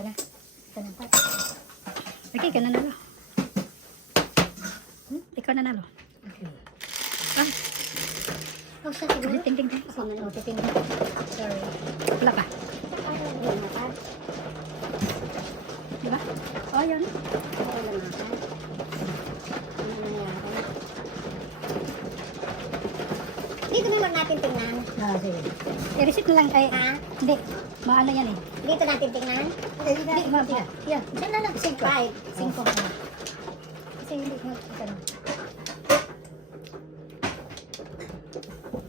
Ito na. Ito na pa. Okay, ikaw nanalo. Ikaw nanalo. Okay. Ah, Oh, siya siguro. ting, ting, ting. Ako man, titingnan. Sorry. Wala pa. Ay, wala naman. Diba? Oh, yun. Wala naman. Ano nangyari? Dito na lang natin tingnan. Ah, sige. I-receipt na lang. Ay, Ha? hindi. Maano yan eh. Dito natin tingnan. Hindi, ma'am. Sige. Yan. Diyan na lang. 5. 5. Kasi hindi mo ito na.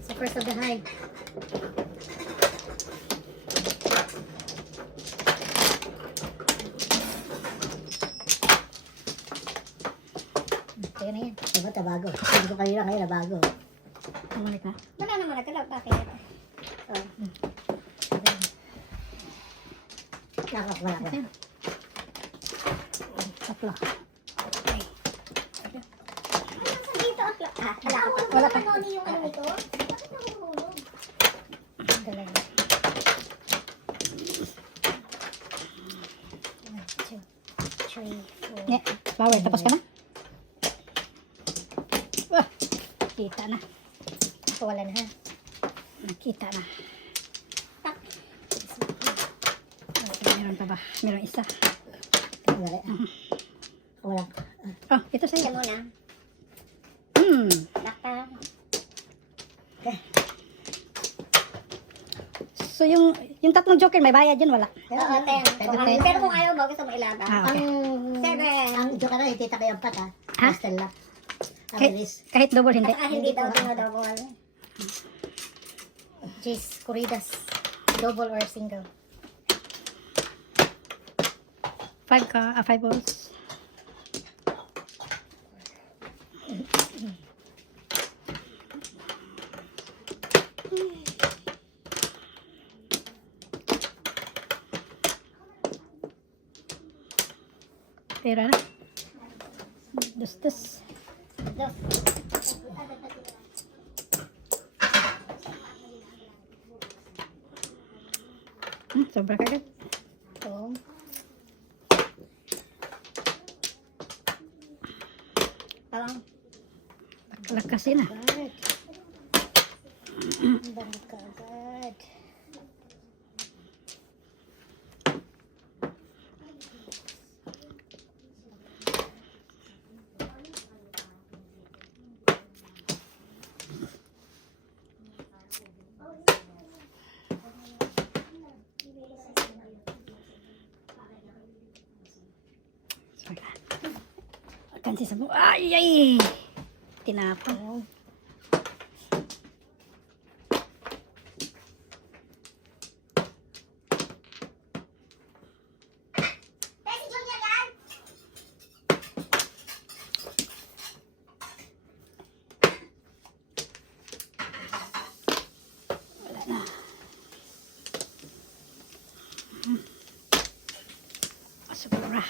Sa first of the hive. Kaya na yan. Diba, tabago. Hindi ko kanina ngayon nabago. Bumalik na. Wala naman na talaga. Bakit? Oh. Nakakawala ko. Yan. Tatlo. Okay. Dito ang wala ka pa. Wala pa. Ano yung ano nito? Bakit nahulog? Dalawa. 1, 2, 3, 4. Yeah. Flower. Tapos ka na? Wah. Kita na. Wala na ha. Nakita na. Meron pa ba? Meron isa. Wala. Wala. Oh, ito Isa sa'yo. muna. Naka. So yung tatlong joker may bayad yun, wala. Oo, 10. Pero kung ayaw mo, gusto mo ilata. Ah, okay. Ang 7. Ang joke na, itita ko yung pat ha. Ha? Pastel lang. Kahit, Abilis. kahit double hindi. At hindi daw double. Jace, Corridas. Double or single. 5 balls. Pera na. Dus. Dos. Sobra kagad. Ito. Parang Lakasin na. agad. Balik ka agad. Sobra. Kansi sa buhay. Ay! Tinapon. Wala na. Sobra.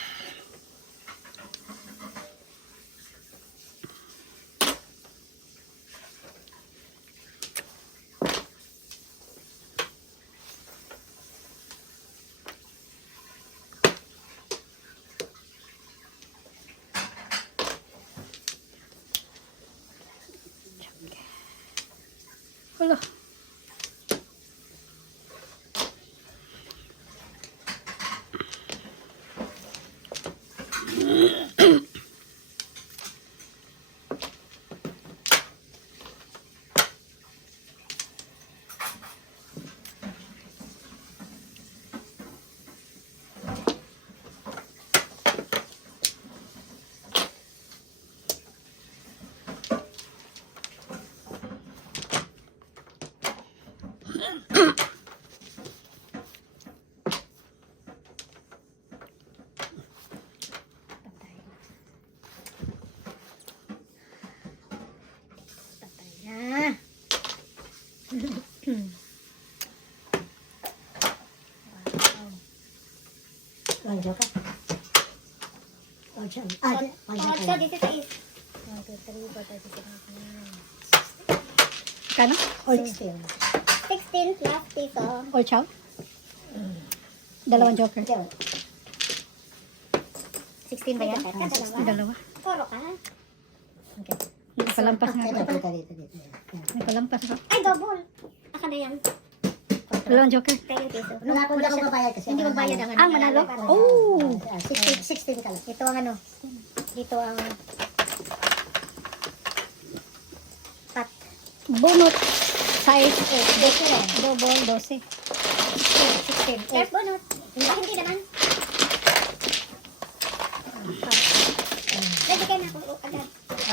Wala. Ang joke. Ocho. Ocho, dito sa is. 1, 2, 3, 4, 5, 6, 7, 8, 9. Kano? 16. 16 plus piso. All chow? Dalawang joker. Ito. 16 ba yan? Dalawa. Puro ka. Okay. May palampas nga. Ito, dito. Yan. May palampas ako. Ay, double. Aka na yan. Dalawang joker. 10 peso. Wala akong magbayad kasi. Hindi magbayad ang ano. Ah, manalo? Oh! Oh! 16 ka lang. Ito ang ano. Dito ang pat. Bunot. Size 12. double 12. 16. Third bonus. Hindi naman. Pwede kayo na kung agad.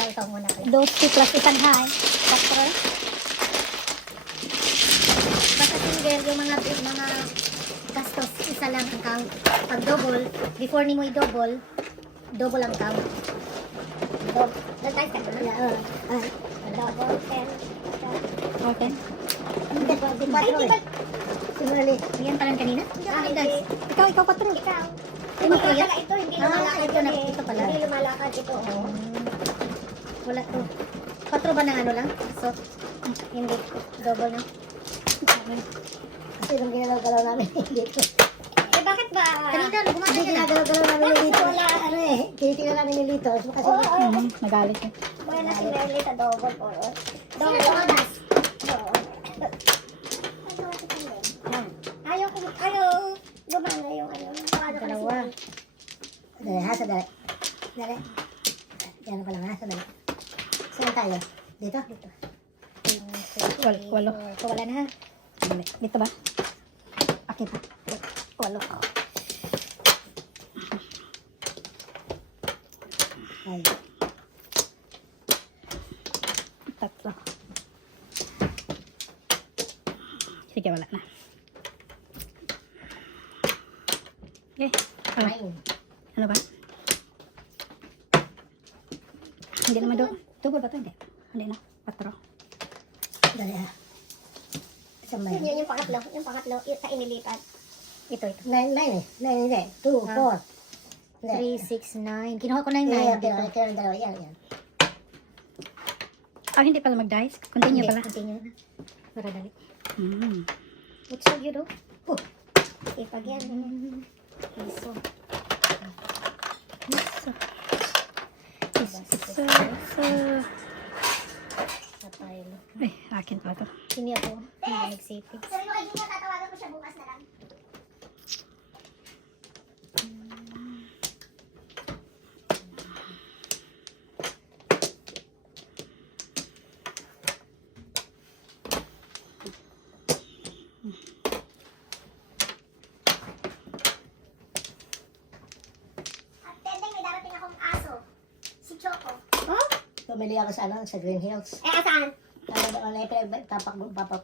Ikaw muna pala. 12 plus isang high. 4. Basta single yung mga gastos, isa lang ang count. Pag double, before ni mo i-double, double ang count. Times ka na? Double, 10. Okay. Hindi ba? Similarly. Yan pa lang kanina? Hindi. guys. Ikaw 4. Ikaw. Hindi Hindi yan? ito, hindi Ah, lumalakad ito na, yun eh. ito pala. Hindi lumalakad ito. Wala to. 4 ba ng ano lang? So, hindi. Double na. Kasi nung ginalaw-galaw namin dito. Eh, bakit ba? Kanina, gumana Hindi niya na. ginagalaw-galaw namin Bakit dito. wala? Ano eh, tinitingnan namin yung dito. So, kasi Nagalit ka. Buena si Merly sa double po. Double. Bonus. Ayaw ko, gumana yung ano. dalawa. Dali ha, sadali. Dali. Yan ko lang ha, sadali. Saan tayo? Dito? Dito. Walo. So, wala na ha. Dito ba? Okay pa. 8. Ay. 3. Sige, wala na. Okay. Nine. Ano ba? Hindi naman doon. Double ba ito? Hindi. Hindi na. 4. Dali ha. Saan ba yan? Yun yung pangatlo. Yung pangatlo, sa inilipat. Ito. Nine eh. Nine hindi. 2, 4. 3, 6, 9. Kinuha ko na yung 9 Yan, dito. kaya ang dalawa. Yan. Hindi pala mag-dice. Continue pala. Continue na. Para dali. Mm. Butsog yun, oh. Oh. Ipag yan. Piso. Sa pile. Ay, akin pa ito. Sini ako. Hindi nagsipig. Sabi mo kay Gina, tatawagan ko siya bukas na lang. At Tendeng, may darating akong aso. Si Choco. Oh? Pumili ako sa Green Hills. Eh, asaan? Papak.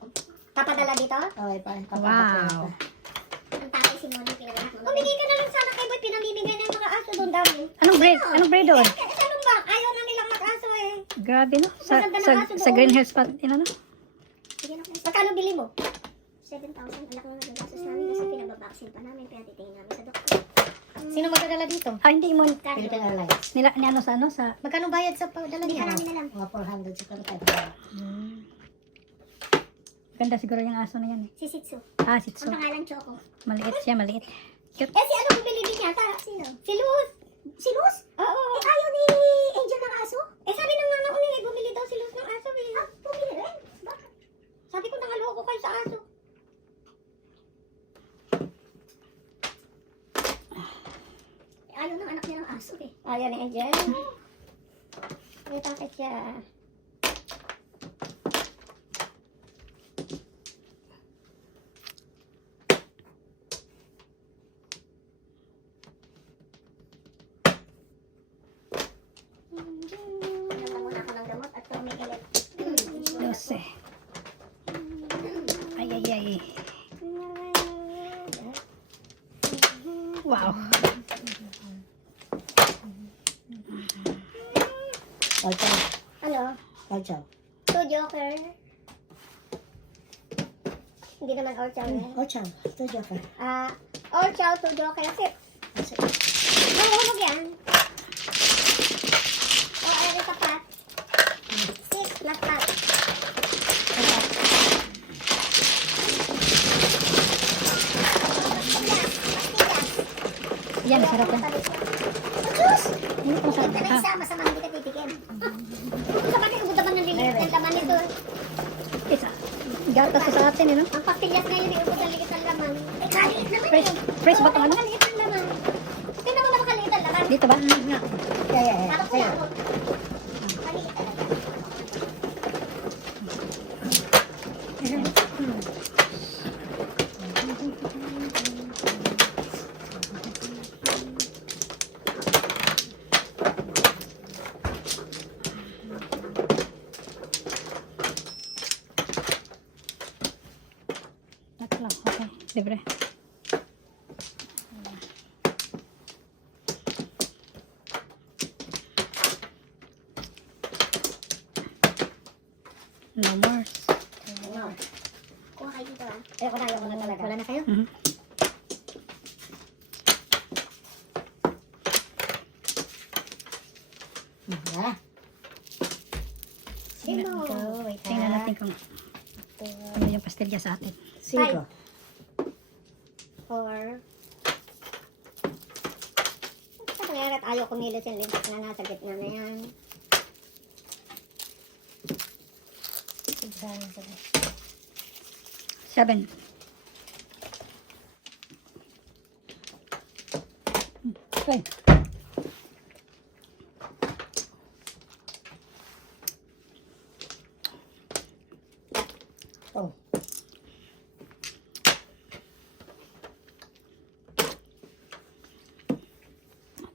Papadala dito? Okay, papak. Wow. Ang tatay si Molly, pinaganak mo. Humingi ka na lang sana kay Boy. Pinamimigay na yung mga aso doon dami. Anong breed? Anong breed doon? Eh, ano ba? Ayaw na nilang mag-aso eh. Grabe no? Maganda ng aso Sa doon. Green Hills pa. Ano? Bigyan ako ng Magkano bili mo? 7,000. Alak na nagagastos namin kasi pinababaksin pa namin. Kaya titingin namin sa doktor. Sino magdadala dito? Hindi mo Philippine Airlines. ni ano sa ano sa Magkano bayad sa pagdala Hindi dito? namin na lang. Mga 400 sa kami. ganda siguro yung aso na yan eh. Si Sitsu. Si Tso. Ang pangalan Choco. Maliit siya, maliit. Cute. Eh, si ano bumili din niya? Sino? Si Luz. Si Luz? Oo. Eh, ayaw ni Angel ng aso? Eh, sabi ng mama ko eh, bumili daw si Luz ng aso eh. Ah, pumili rin. Bakit? Sabi ko, nangaloko kayo sa aso. Eh, ayaw ng anak niya ng aso eh. Ayaw ni Angel. May takit siya. Nagla muna ako ng gamot at tumikilit. 12. Ay. Wow. Ocho. Ano? 8. 2 joker. Hindi naman all chow eh. 8. 2 joker. All chow, 2 joker. Kasi, nahulog yan. O, ano sa pat? 6 plus pat. Yan, sarap yan. Hindi ko masabi. Ito na isa, masamang hindi ka titikin. Sa bakit ubod naman ng lilit ng laman nito? Isa. Gatas ko sa atin, eh, no? Ang papilyas na yun, ubod ang lilit ng laman. Eh, kaliit naman Fresh, yun. fresh ba ito, ano? Kaliit ng laman. Tingnan mo naman kaliit ang laman. Dito ba? Yeah. Ako Sa'yo. ako. Maliit talaga. Tatlo, okay. Libre. No more. Kuha kayo dito ah. Ayoko na talaga. Wala na kayo? Mhm. Wala. Tingnan, tingnan natin kung ano yung pastilya sa atin. 5. 4. Sa nangyari at ayaw kumilos yung lintas na nasa gitna na yan. 7. Okay. Oh.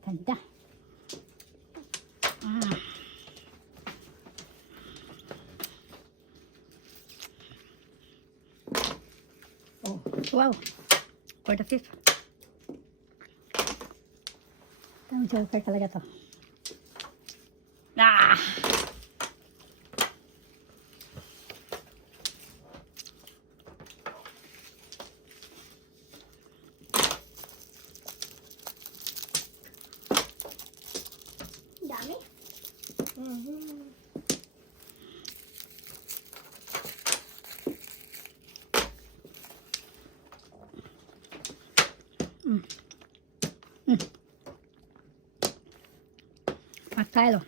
Ganda. Ah. Oh. Wow. For the 5th. Ang joker talaga to. Ah! Dami. Magtalo.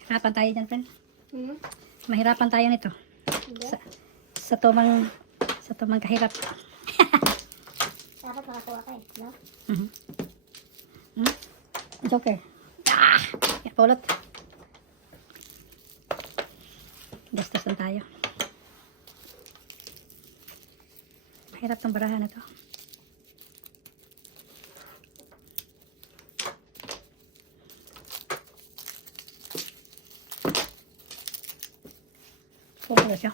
Mahirapan tayo dyan, friend. Mahirapan tayo nito. Hindi. Sa tumang kahirap. Dapat makakuha ka eh. No? Mhm. Hmm? Joker. Ah! Yan, pulot. Gastos lang tayo. Mahirap tong barahan na to. Puro siya.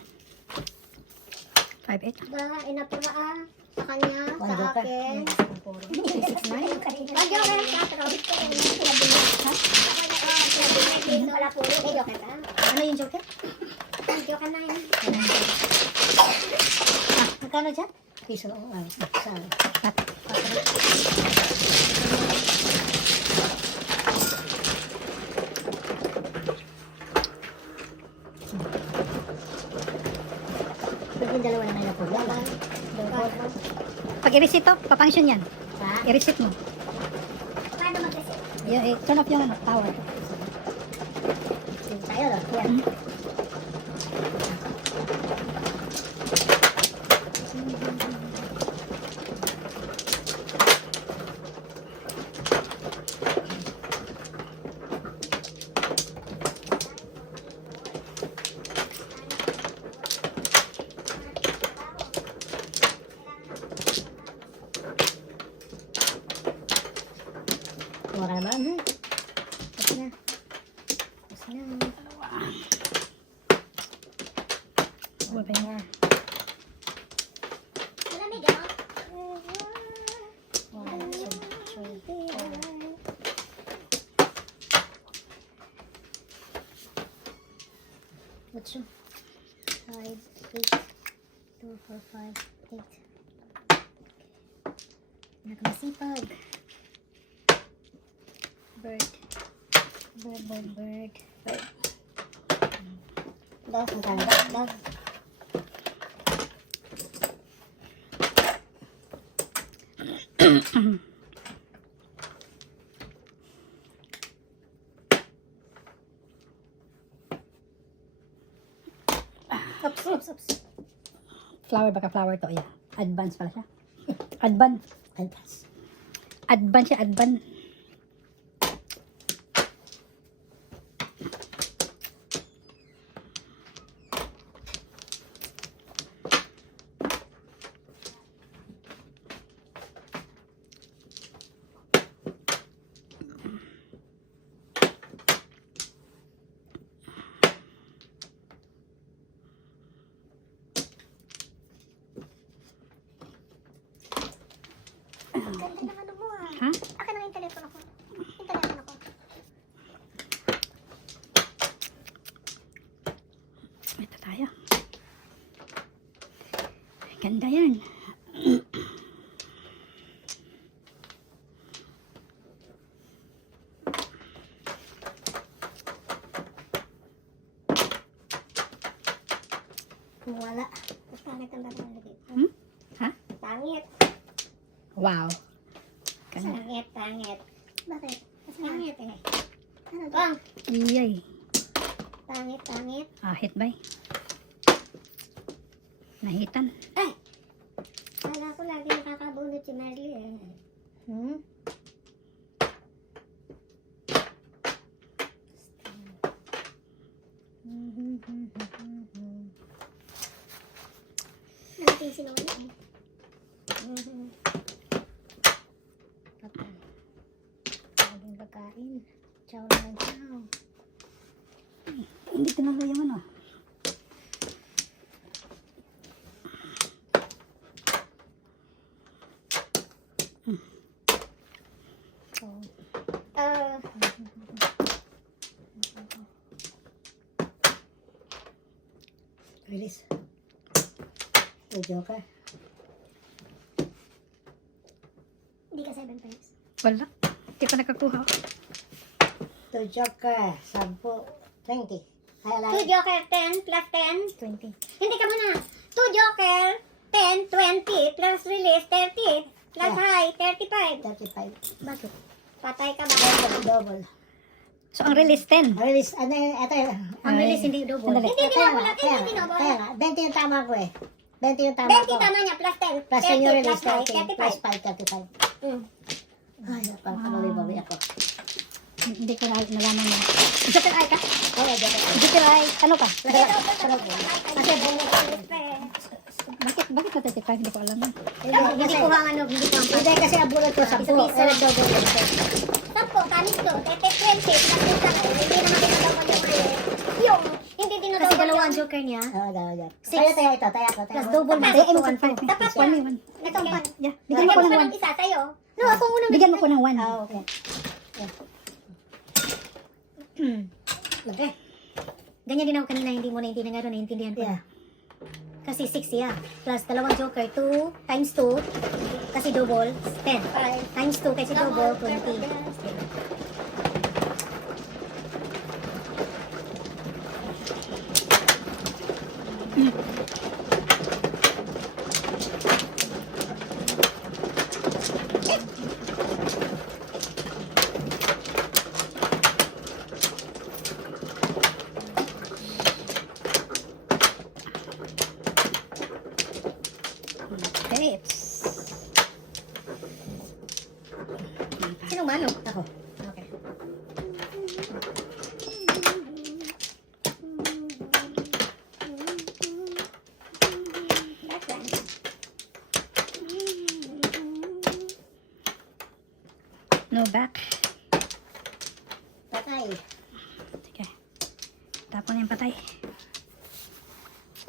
5-8. Dahil inapuraan sa kanya, One sa joker. akin. 6-9. Ang joker, katrobit ko yun. Dito wala puro. May joker ka. Ano yung joker? Ang joker na yun. Magkano dyan? Piso. Ay, sorry. Pag yung dalawa na may napula. Pag i-reset to, papangsyon yan. Ha? I-reset mo. Paano mag-reset? Turn off yung ano, power. Sige tayo, no? Yan. Kuha ka naman, ha? Tapos na. Tapos na. One more. Malamig ah. 1, 2, 3, 4. What's your 5, 8, 2, 4, 5, 8. Nakamasipag. Bird. Bird. Das, ang kanda. Das. Oops. Flour, baka flour to. Yeah. Advance pala siya. Advance. Advance. Advance siya, advance. Ganda ng ano mo ah. Ha? Akin na yung telepono ko. Yung telepono ko. Ito tayo. Ganda yan. Wala. Mas pangit ang bagay na dito. Hmm? Ha? Pangit. Wow. Ganda. Pangit. Bakit? Mas pangit eh. Ano to? Iyay. Pangit. Hit bay. Nahitan. Ay! Kala ko lagi nakakabunot si Marley eh. Hmm? Natin sinuli eh. Patay. Laging pagkain. Chow naman chow. Hindi tinalo yung ano. So, Ah, Release. The Joker. hindi ka 7 times. Wala. Hindi pa nakakuha. The Joker. 10. 20. Kaya 2 lang. joker, 10 plus 10. 20. Hindi ka muna. 2 joker, 10, 20 plus release, 30 plus Yeah. high, 35. 35. Bakit? Patay ka ba? Double. So, ang release 10. Release. Ano yun? Ito yun. Ang release hindi double. Sandali. Hindi Kaya dinobo nga, lang, kaya hindi nga, dinobo. kaya nga. 20 yung tama ko eh. 20 yung tama 20 ko. tama niya, plus 10. Plus 30 10 yung release, plus high, 30. Plus 35. 5, 35. Mm. Ay, pang-bawi-bawi ako. Hindi ko nalaman na. Joker eye ka? Okay, Joker. Joker eye. Ano ka? Kasi bonus pa eh. Bakit na 35? Hindi ko alam. Hindi ko ang ano, hindi ko ang Hindi kasi ang bulot ko 10. Isa-isa. Double. Sampo, kanis to. 20 plus isa ko. Hindi naman dinodouble yung ano. Yung, hindi dinodouble Kasi dalawa ang yung- joker niya. Oo, daw. Six. Tayo ito. Tayo ako. Plus double mo. Ay, ay, One, five. Tapat One, yan. one. Nagkampan. Yeah. Bigyan Bigyan mo ko mo ng pa 1. ng isa sa'yo. No, ako muna. Bigyan mo ko ng 1. Ah, okay. Okay. Ganyan din ako kanina, hindi mo naintindihan ko. Yeah. Kasi 6 siya. Plus dalawang joker, 2 times 2. Kasi double, 10. Times 2 kasi double, 20. Tips. Sinong manok? Ako. Okay. That's right. No back. Patay. Sige. Tapon yung patay.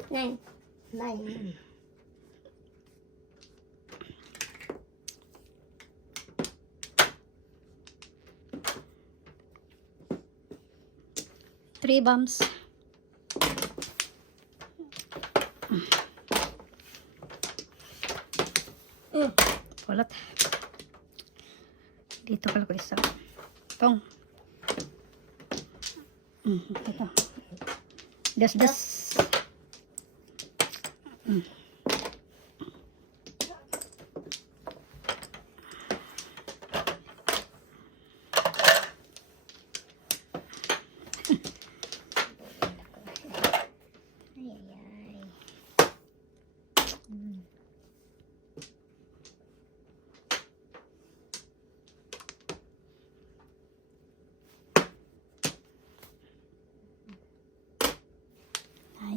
9. 9. Three bumps. Kulot. Dito pala ko isa. Tong. Ito. Das.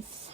Nice.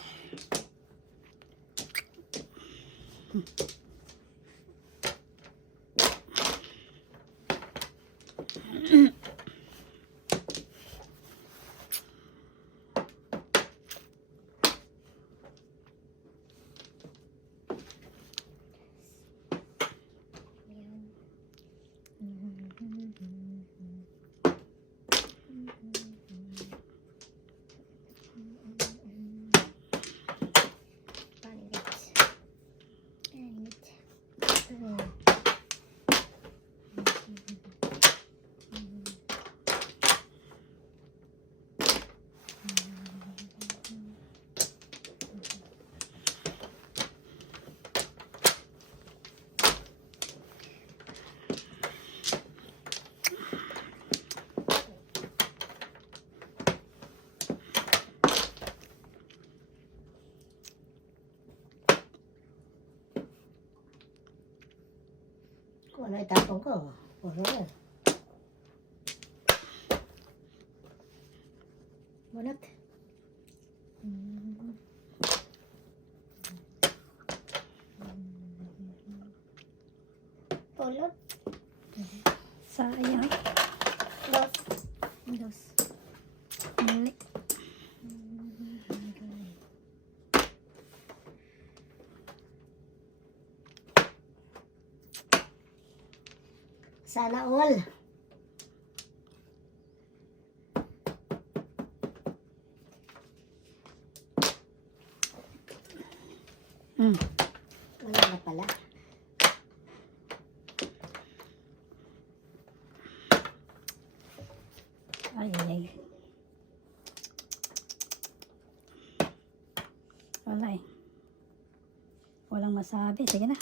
Kung ano itapon ko. Puro na. Bunot. Pulot. Sayang. Dos. Dos. Mali. Sana all. Wala na pala. Ay, ay, ay. Wala eh. Walang masabi. Sige na.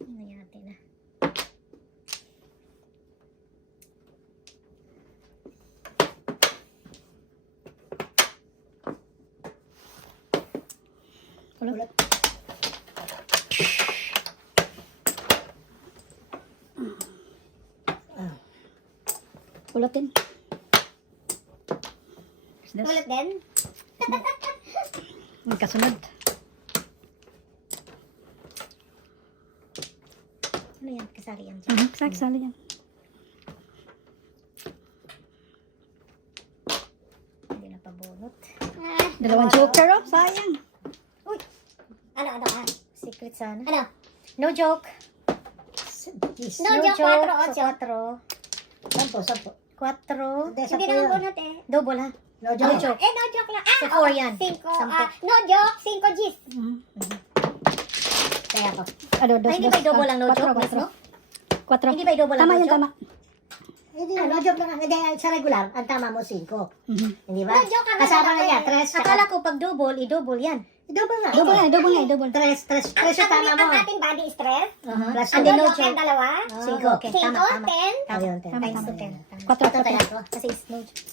Ano yate na. Ulit. Ulutin. Pulot din. Magkasunod. Ano yan? Kasali yan dyan. Sali yan. Hindi na pa bunot. Dalawang joker oh. Sayang. Ano? Secret sana. Ano? No joke. Yes. No joke, 4, So, 10. 4. Hindi, Hindi 10 naman yun. bunot eh. Double ha? No No joke. joke. No joke lang. So, 4 yan. 5. Sampo. No joke, 5 G's. Kaya ko. Ano, dos, Ay, hindi dos. ba double lang no Quatro, joke? quatro. No? Quatro. Hindi ba double lang Tama no yun, joke? tama. Hindi, no joke lang. Hindi, sa regular, ang tama mo 5. Hindi ba? No joke ka na Kasama dalawa na niya, eh. 3. Akala ko pag double, i-double yan. Double nga. Double nga, double nga, double. 3 yung tama mo. Ang ating body is 3. Plus And No then no joke ang joke. dalawa. 5. Okay, 5, tama, tama. 10. Ayun, Tama, Times tama. to 10. Tama. Quatro, Ito quatro. tayo ko. Kasi is no joke.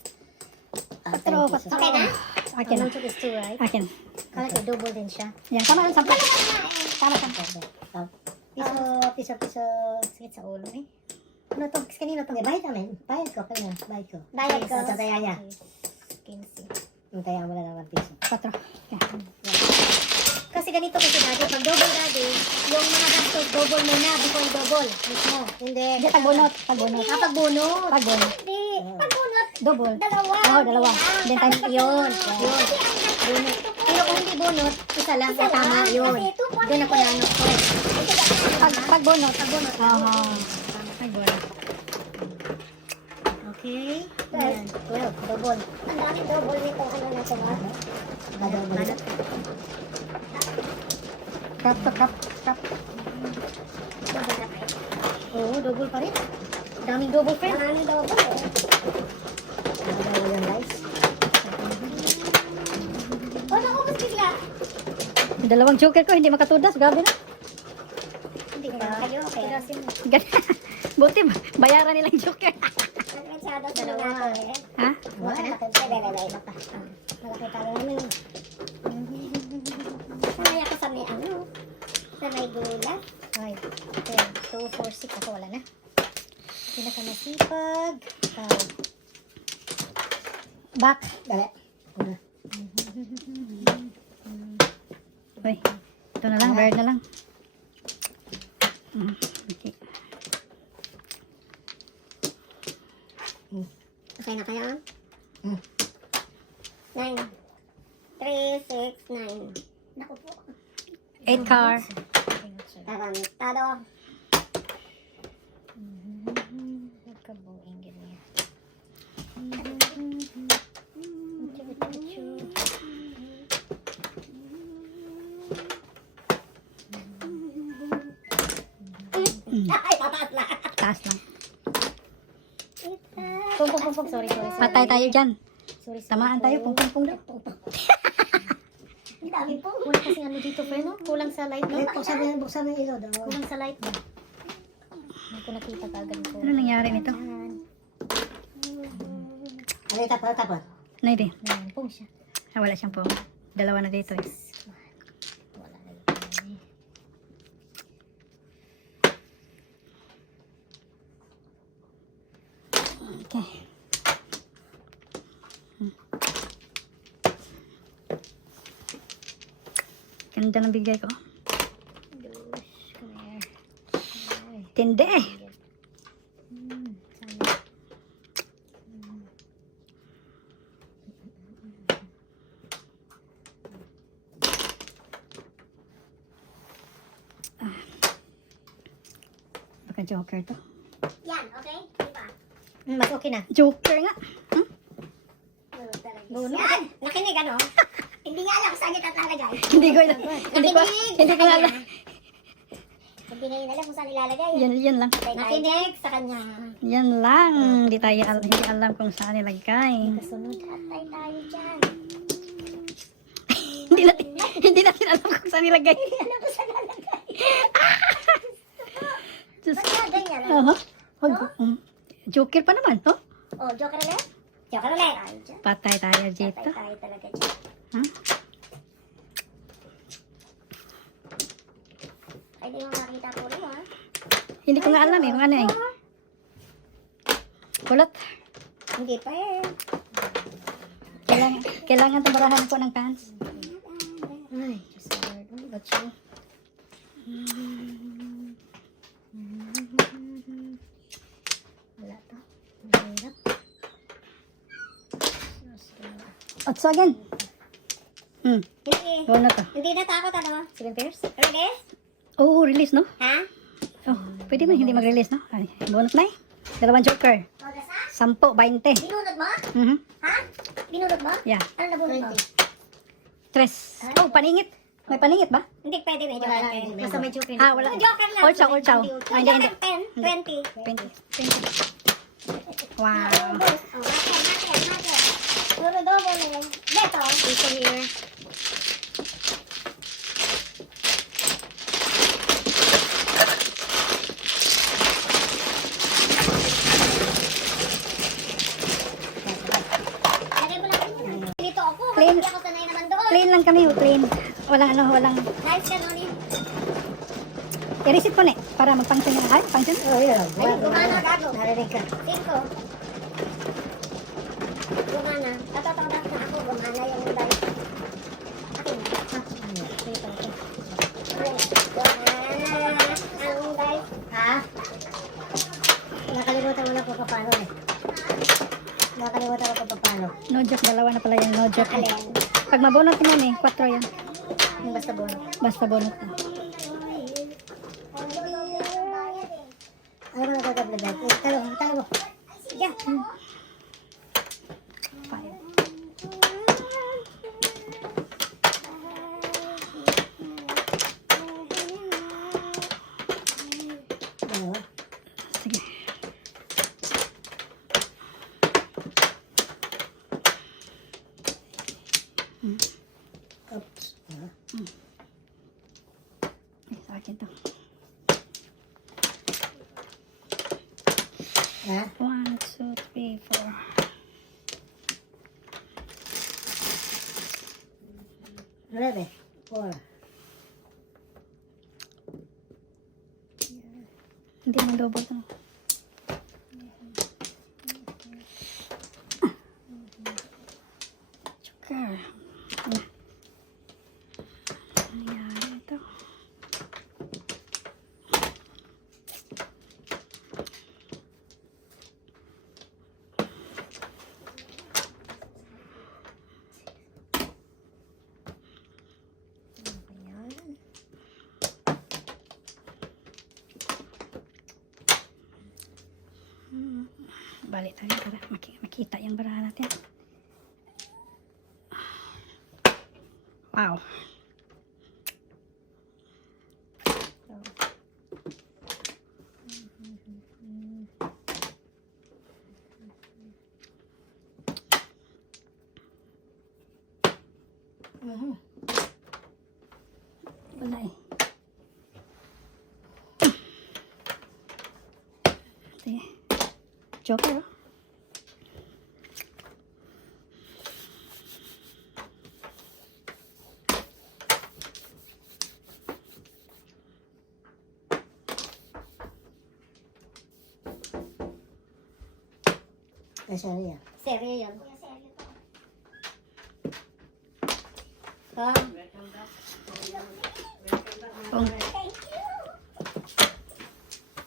Quatro, quatro. Okay na? Akin. No joke is 2, right? Akin. Kala ko double din siya. Yan, tama lang, sampo. Tama, sampo. Piso. Sakit sa ulo eh. Ano to? Kanino to? Okay, bayad namin. Bayad ko. Bayad ko. Bayad ko. Tataya niya. 15. Taya mo na naman piso. Quatro. Okay. Kasi ganito kasi daddy, pag double daddy, yung mga gastos double muna before i-double. Mismo. Hindi. Hindi, pagbunot. Pagbunot. Pag bunot. Pagbunot. Hindi. Pag bunot, Double. dalawa. Oo, dalawa. Then times Yun. Bunot. Pero kung hindi bunot, isa lang. Isa Tama lang. yun. Kasi 2 Doon ako na ano. Correct. Pagbunot. Pagbunot. Aha. Pagbunot. Okay. Yan. 12. Double. Ang daming double nito. Ano na ito ba? Badal. Crap to crap. Crap. Double na tayo. Oo, double pa rin. Daming double friend. Maraming double eh. Badal yan, guys. Naubos bigla. Yung dalawang joker ko, hindi makatudas. Grabe na. Hindi pa. Kayo, okay. Tirasin mo. Ganyan. Buti, bayaran nilang joker. Nag-masyado sa Dalawa. mga ito eh. Ha? Wala na. Malaki tayo namin. Sanay ako sa may ano. Sa na may gulat. 5, 10, 2, 4, 6. Ako wala na. Pinakamasipag. Ikaw. Back. Dali. Una. Uy, ito na lang, bird na lang. Okay. Okay na kaya? Hmm. 9. 3, 6, 9. Naku po. 8 car. Tarantado. Nagkabuing ganyan. Ay, tataas lang. Taas lang. Pung. Sorry. Patay tayo dyan. Sorry. Tamaan tayo. Pung daw. Ang dami po. Kulang kasi ano dito, friend, no? Kulang sa light, no? Eh, buksan mo yung ilaw daw. Kulang sa light, no? Hindi ko nakita kagad ko. Ano nangyari nito? Yan. Ano yung tapon? Ano ito? Yan, pung siya. Ah, wala siyang po. Dalawa na dito eh. Wala na yun. Okay. Ganda ng bigay ko. Dush, come here. Ay, Tindi. sana. Baka joker to. Yan, okay? Diba? Mas okay na. Joker nga. Bono. Yan! Nakinig ano? Hindi nga alam kung saan niya tatalagay. Hindi ko alam. Hindi ko alam. Hindi na yun alam kung saan ilalagay. Yan lang. Nakinig sa kanya. Yan lang. Hindi alam kung saan nilagay. Kasunod. Atay tayo dyan. Hindi natin alam kung saan nilagay. Alam ko saan ilalagay. Diyos. Ba't nga ganyan? Aha. Joker pa naman, oh. Oh, joker ulit? Joker ulit. Ay, dyan. Patay tayo Atay dito. tayo talaga dyan. Huh? Ay, di mo makita po rin mo, ha? Hindi ko nga alam eh kung ano eh. Kulot. Hindi pa eh. Kailangan tabarahan ko ng pants. Ay, Diyos ko, Lord. Ano ba siya? Wala to. Mahirap. Diyos ko, Lord. Otso again. Hindi. Bono to. Hindi natakot ano? 7 pairs? Ready? Oh, release no? Ha? Oh, pwede mo hindi mag-release no? Ay, bonus na eh. Dalawang joker. Magasa? 10, 20. Binunod mo? Mhm. Ha? Binunod mo? Yeah. Ano nabunod mo? 3. Oh, paningit. May paningit ba? Hindi pwede may Wala joker. na. Basta may joker. Ah, wala. Oh, joker lang. Olchaw. Ah, hindi, hindi. 10, 20. 20. Wow. Ubus. Oh, natin. Puro double eh. Beto. Dito here. Lagay mo lang. Dito ako. Clean. Hindi ako sanay naman doon. Clean lang kami, clean. Walang. Nice ka nun eh. I-reset ko na eh, para mag-function yung function. Oh, yeah. Ay, gumana gago. Narinig ka. 5. Gumana. Tatatanggap na ako. Gumana yung balik. Akin na. Gumana ang balik. Ha? Nakalimutan mo na kung paano eh. Nakalimutan mo kung paano. No joke, dalawa na pala yung no joke. Alin? Pag mabunot mo eh, 4 yan. Yung basta bono. Basta bunot na. Ano ba nagkakablagat? Talo mo. Sige. 5. Dalawa. Sige. Oops. Ay, sa akin to. Ha? 1, 2, 3, 4. Nueve. 4. Hindi mo double to. Sugar. Ano? Ano nangyari ito? Balik tayo para makita yung baraha natin. Wow. Wala eh. Sige. Joker. Sorry ah. Seryo yun. Oh.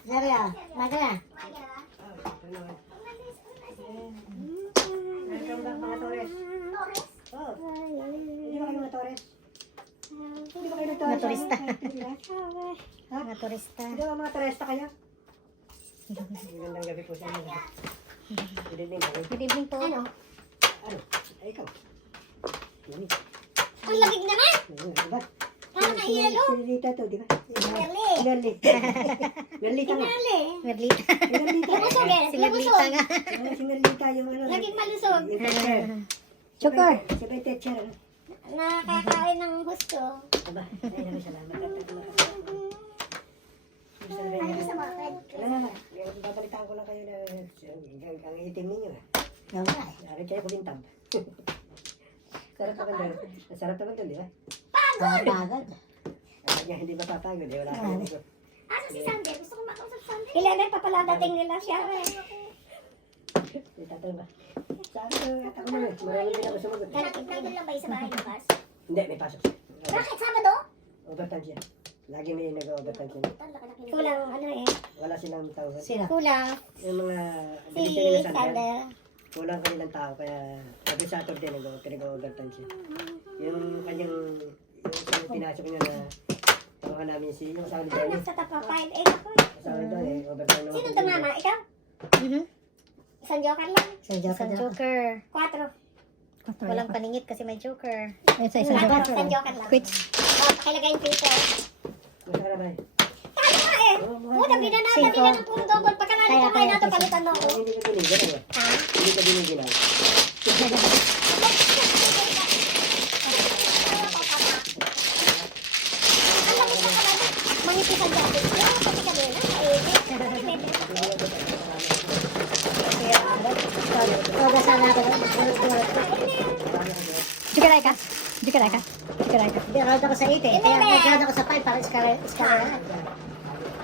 Sorry ah. Magana. Torres? Oh. Hindi ba kayo mga Torres? Hindi ba kayo ng Mga Torres? turista. Ha? Mga turista. Hindi ba mga Torresta kayo? Magandang gabi po sa inyo. Good evening po. Good evening po. Ano? Ano? Ay, ikaw. Yun. Ang lamig naman! Diba? Parang nahihilo. Sinilita to, di ba? Merli. Merli. Merlita nga. Merli. Merlita. Merlita. Lumusog eh. Si Merlita nga. Si Merlita yung ano. Laging malusog. Yung teacher. Sugar. Si may teacher. Ano? Nakakain ng gusto. Aba, ay naman salamat. Ano sa mga friend? Wala. Babalitaan ko lang kayo na ang itim ninyo. Oo nga eh. Ari kayo kulintab. Sarap naman doon. Sarap naman doon, di ba? Pagod. Hindi mapapagod. Wala ka na. Asa si Sander? Gusto ko makausap si Sander. Ilan pa pala dating nila siya. Tatanong ba? Sabi ko, at ako naman. Marami din ako sumagot. Nandun lang ba yung sa bahay bukas? Hindi, may pasok siya. Bakit? Sabado? Overtime siya. Lagi may nag-overtime siya. Kulang ano eh. Wala silang tao. Sino? Kulang. Yung mga Si binigyan nila sa Sander. kulang kanilang tao. Kaya every Saturday nag-overtime siya. Yung kanyang yung pinasok niya na tawakan namin si yung asawa ni Ah, Johnny. nasa tapa 5-8 ako eh. Asawa ni Johnny, overtime naman. Sino tumama? Ikaw? Mhm. Isang joker lang. Isang joker. 4. Walang paningit kasi may joker. Isa Isang joker. joker lang. Quits. Oh, pakilagay yung paper. Gusto ka na ba? Kaya nga eh. Nabi na ng puro double. Pagka nalito na ito, palitan mo ako. Hindi ka binigyan eh. Ha? Hindi ka binigyan. Manipis ang jacket. Yung pati ka din. Toga sana ako. Jugaray ka. Jugaray ka. Jugaray ka. Hindi, round ako sa 8 eh. Kaya nag-round ako sa 5 para iskala.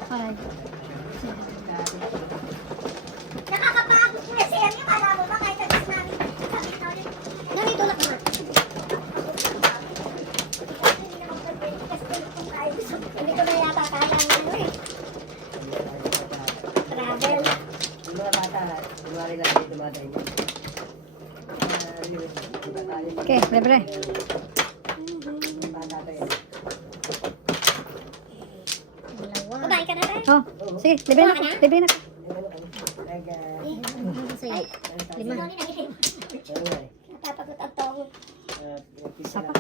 Ay. Nakakapagod mo kasi yan. Yung alam mo ba kahit ang namin. Narito lang naman. Hindi ko na yata kaya ng ano eh. Travel. Yung mga bata, kunwari lang dito dumadahin. Okay, libre. Bata pa yan. Kumain ka na rin? Oh, sige, libre na ako. Libre na ako. Ay, Lima. Natapagod ang tong. Sapa.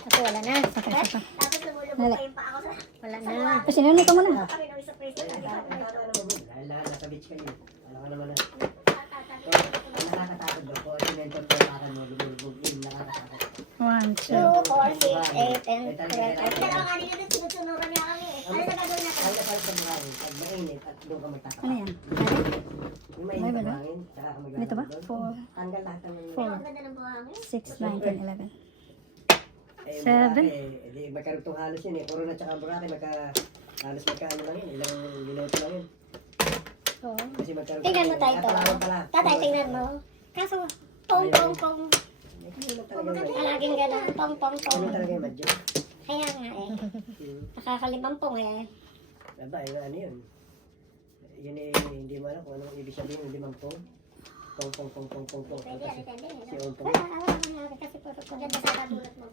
ako wala na. Saka, saka. Tapos lumulubog pa yung paa ko sa... Wala na. Kasi sinunod ka muna. Kami nung isa preso. Dahil lahat nasa beach kayo. Alam ka naman na. Nakakatakot daw po. Simentor ko para mo. Lumulubog yun. Nakakatakot. 1, 2, 2. 4, 6, 8, and 12. Ang dalawa kanina doon, sinusunuran niya kami eh. Ano na gagawin natin? Kaya pala sa mga pag mainit at doon ka magtataka. Ano yan? Yung mainit May na ba? hangin, saka ka maglalaro Dito ba? doon. 4, Tanggal lahat ng... 4, Ang ganda ng buhangin. 6, 9, 10, 11. yung 7. Boracay, di magkarugtong halos yun eh. Corona tsaka Boracay, halos magkaano lang yun. Ilang minuto lang yun. Oo. Kasi magkarugtong. Tingnan mo tayo to. Palawan pala. Tatay, tingnan mo. Kaso, pong, pong, pong. Ano talaga yun? Palaging gano'n. Pong, pong, pong. Ano talaga yung madyo? Kaya nga eh. Nakakalimampong eh. Aba, ano yun? Yun eh, hindi mo alam kung anong ibig sabihin ng limang pong. Pong. Pwede, Kasi pwede. si Ompong. Wala, wala mangyari kasi puro pong. Ganda sa kagulat mo.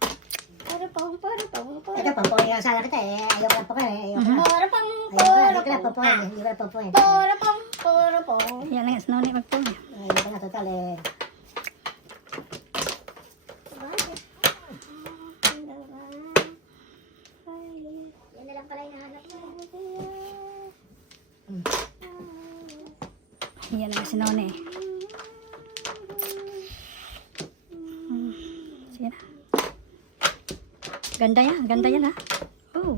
Puro pong, puro pong, puro Ito, pampuhin nga sana kita eh. Ayaw ko lang po ka eh. Ayaw ko lang. Puro pong, Ayaw ko puro lang pong. pampuhin. Hindi ko lang pampuhin. Puro pong, puro pong. Yan lang, snow ni magpong. Ayaw ko na total eh. Yan na lang pala yung nahanap mo. Yan lang, snow ni. Sige na. Ganda yan ha. Oh.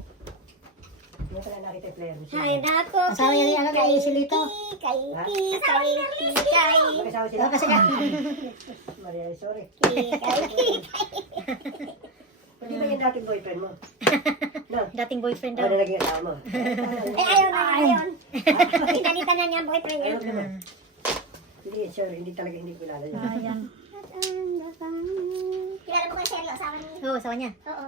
Yung pala nakita yung player mo siya. Ay, nako. Asawa niya yung ano, kay Isilito. Kay. Mag-asawa sila? Oo, kasi nga. Maria, sorry. Kay. Hindi ba yung dating boyfriend mo? No? Dating boyfriend daw. Ano naging asawa mo? Eh, ayaw na, ayaw. Pinalitan na niya ang boyfriend niya. Ayaw naman. Hindi, sure. Hindi talaga hindi ko kilala yun. Ayan. Kilala mo kay Serlo, asawa niya. Oo, asawa niya. Oo.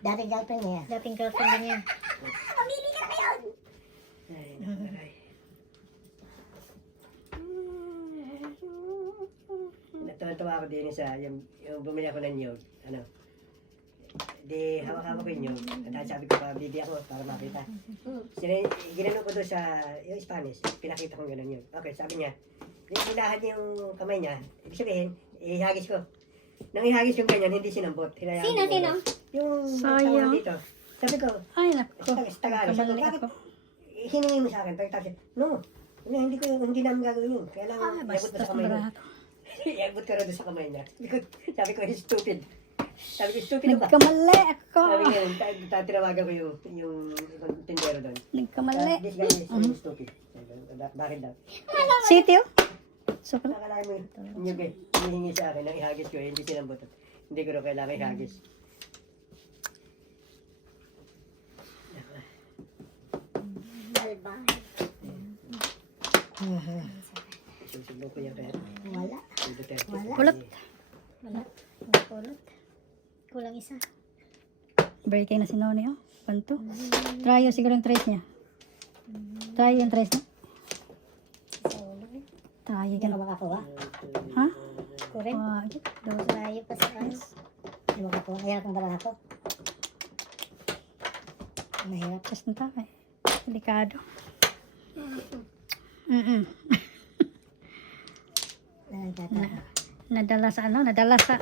Dating girlfriend niya. Dating girlfriend din niya. Pamili ka na ngayon. Ay, nakaray. Natuwa ako din sa yung bumili ako ng nyog. Ano? Di hawak-hawak ko yung nyog. At sabi ko pa, bibi ako para makita. Ginano ko doon sa yung Spanish. Pinakita ko gano'n yun. Okay, sabi niya, nilahan niya yung kamay niya. Ibig sabihin, ihagis ko. Nang ihagis yung ganyan, hindi sinambot. Hinayaan Sino, ko. sino? Yung Sayang. tawag dito. Sabi ko, Ay, nako. Tagalog. Sabi ko, Kamali bakit ako. hiningi mo sa akin? Pagkatapos, no. Hindi namin gagawin yun. Kaya lang, Ah, iabot mo basta sa kamay niya. barato. Iabot ka rin doon sa kamay niya. Sabi ko, he's stupid. Sabi ko, stupid ba? Nagkamali ako. Sabi niya, tinawagan ko yung ibang tindero doon. Nagkamali. This guy is stupid. Sabi ko, bakit daw? City oh. Super. Nakalain mo yung hinihingi sa akin, nang ihagis ko, hindi sinambot. Hindi ko rin kailangan ihagis. Balba. Susubo ko yung pera. Wala. Si Duterte. Wala. Kulot. Wala. Kulot. Kulang isa. Breaking na si Noni oh. Panto. Try yun siguro yung trace niya. Try yung trace niya. Try Hindi ka yun. makakuha. Ha? Correct. Ah, dos. Layo pa sa ano. Hindi makakuha. Kaya kung barato. Mahirap. Just na tayo. Delikado. Mm-mm. Nadala sa ano? Nadala sa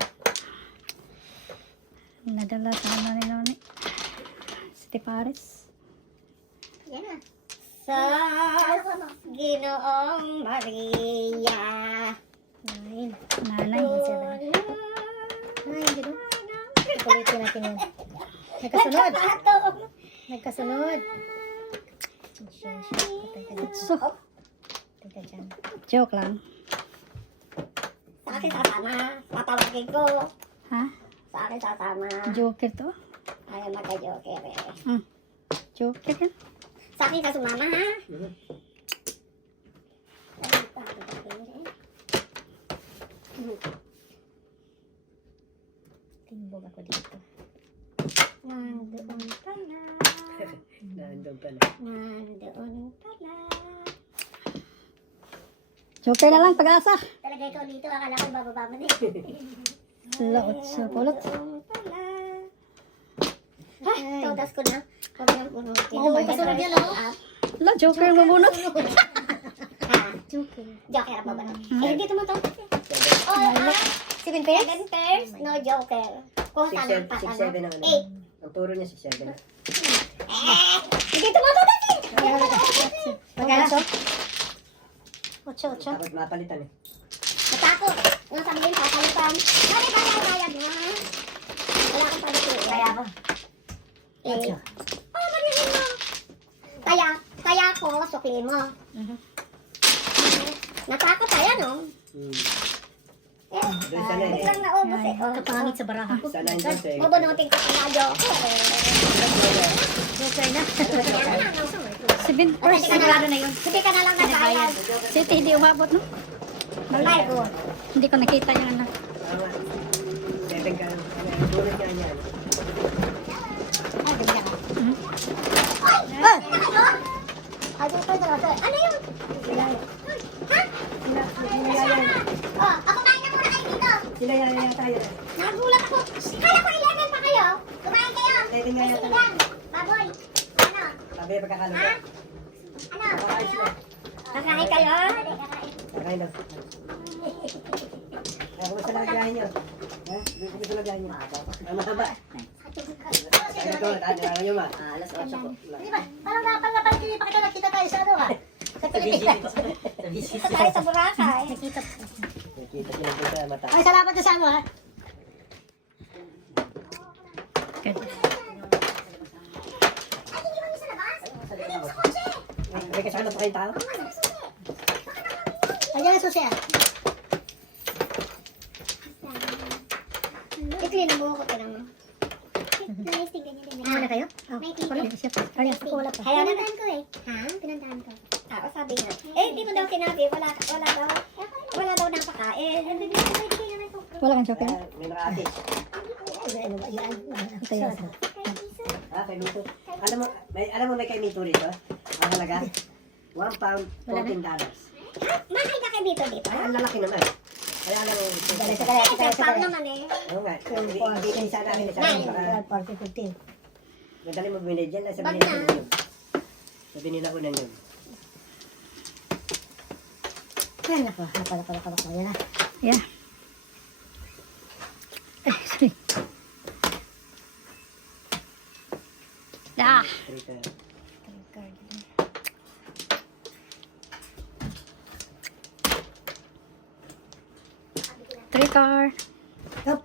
ano ni Noni. City Paris. Yan na. Sa Ginoong Maria. Nine. Nanay. Nine, gano'n. Ituloy natin yun. Nagkasunod. Nagkasunod. So, Teka dyan. joke lang. Sa akin sasama. Tatawagin ko. Ha? Sa akin sasama. Joker to? Ayaw magka-joker eh. Joker yan? Sa akin ka sumama ha? Timbog ako dito. Nandoon pala. Nandun pala. Nandoon pala. Joker na lang, pag-asa. Talaga ikaw dito. Akala ko bababa mo din. Laot sa pulot. Nandoon pala. Ha? Tautas ko na. Huwag nang puno. Oo, kasunod yan, oh. La, Joker mabunot. Ha? Joker. Joker pa ba? Eh, dito mo to. Oh, 7 pairs? 7 pairs, no joker. Kung saan ang 6-7 ang ano. 8. Ang puro niya 6-7. Dito mo to dati. Magkano? 8. Tapos mapalitan eh. Natakot. Nung sabihin, papalitan. Bakit ba bayad na? Wala akong palitin. Kaya ako. Oh, magiging mo. Kaya ako, sukli mo. Natakot tayo, no? Hmm. Eh, Doon sana eh. biglang naubos eh. Oh, Kapangit sa baraha. Sa 9%. Bubunutin ko kung ayaw ko. Joker na. 7%. Sigurado na yun. Hindi ka na lang nagbayad. City, hindi umabot, no? Bayad ko. Hindi ko nakita yung ano. Tama. 7 ka. Tulad nga yan. Ah, ganyan ka. Ah! Ay, dito na lang. Ano yun? Ha? Oh, ako kain na muna kayo dito. Sila yan tayo. Nagulat ako. Kala ko 11 pa kayo. Kumain kayo. Pwede nga yata. Sinigang. Baboy. Ano? Sabi pagkakalo. Ha? Ano? Kakain kayo? Kakain daw. Kumusta lang biyahe niyo? Ha? Kumusta lang biyahe niyo? Mahaba. Ano to? Ano nyo ma? Alas 8 po. Di ba? Parang napag-napag-hindi pa kita nakita tayo sa ano ha? Sa Pilipinas. Kita tayo sa Boracay. Nakita. Nakita sila po sa mata. Ay, salamat na sa ano ha? Good. Ay, hindi mo yung sa labas? Ayun, sa kotse. May kasama pa kayong tao? Ayan ang susi ah. I-clean ang buho ko, tinang mo. Nice, tignan niyo din. Muna kayo? Oh, May ako lang. tignan. Ay, ako wala pa. Kaya pinuntahan ko eh. Ha? Pinuntahan ko. Ako sabi nga. Eh, hindi mo daw sinabi. Wala daw napakain. Hindi naman ko. Wala kang chocolate? May nakaati. Ano ba yan? Tayo. Kay Luto. Alam mo may kay Mito dito? Ang halaga? 1 pound, $14. Mahal ka kayo dito? Ay, ang lalaki naman. Kaya lang, Kaya sa pound naman eh. oo nga, hindi sana namin sa akin. Madali mo bumili dyan, nasa Bag binili na. ko yun. Sabi nila ko na yun. Yan ako. Napalako. Yan na. Yeah. Ay, sorry. Ah! Three car. Yup.